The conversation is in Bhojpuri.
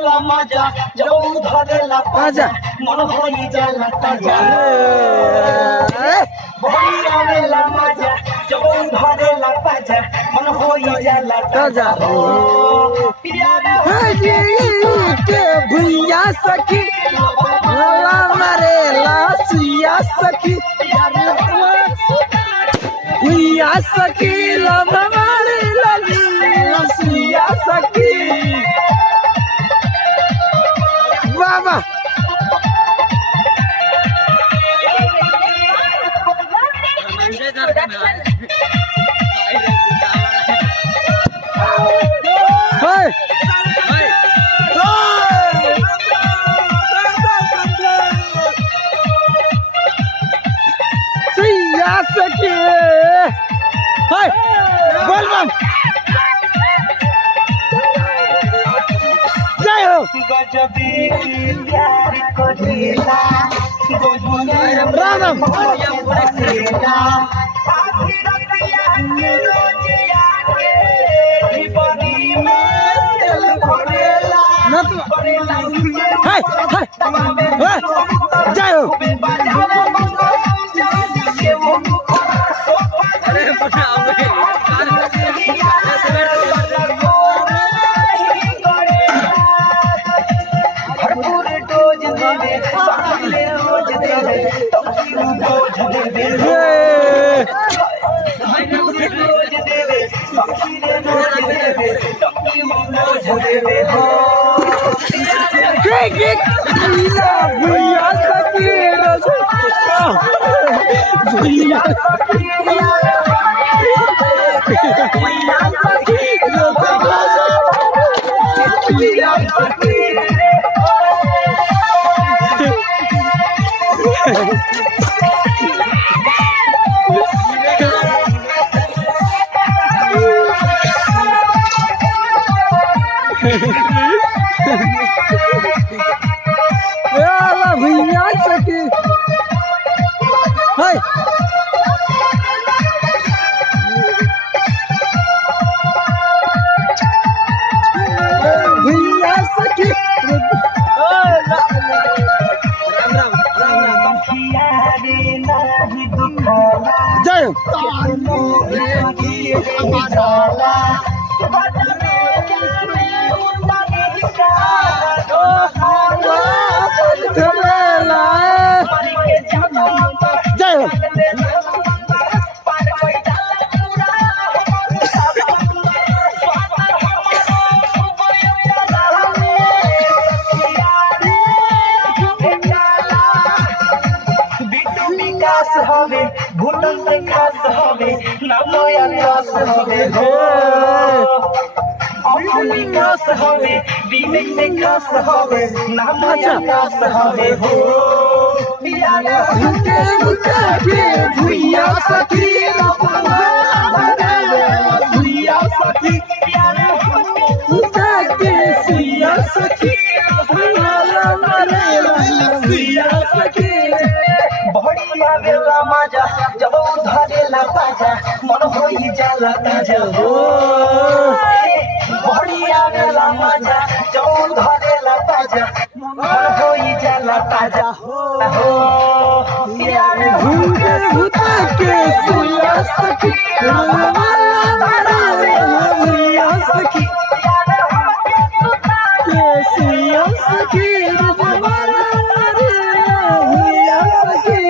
आवेला मजा जब धरेला पाजा मन होई जाला ताजा बड़ी आवेला मजा जब धरेला पाजा मन होई जाला ताजा के भुइया सखी ला मारे लासिया सखी भुइया सखी ला मारे लासिया सखी बाबा सखी हाय बोल बम जय हो गजबी प्यार करेला राम करेला आखिरतिया के रोजिया के जीवनी में दिल भरेला हाय हाय जय हो भैया सखी भैया भैया सखी हाय भैया सखी जय जय हो हवे भूतन से खास हवे नामो यास हवे हो विकास हवे विवेक से खास हवे नामो यास हवे हो भैया सखी भैया सखी सिया सखी सिया सखी बढ़िया बेला मजा जब धरेला पाजा मन होई जाला ताजा हो बढ़िया बेला मजा जब धरेला पाजा मन होई जाला ताजा हो भूता के सिया सखी भैया सखी के सिया सखी भैया सखी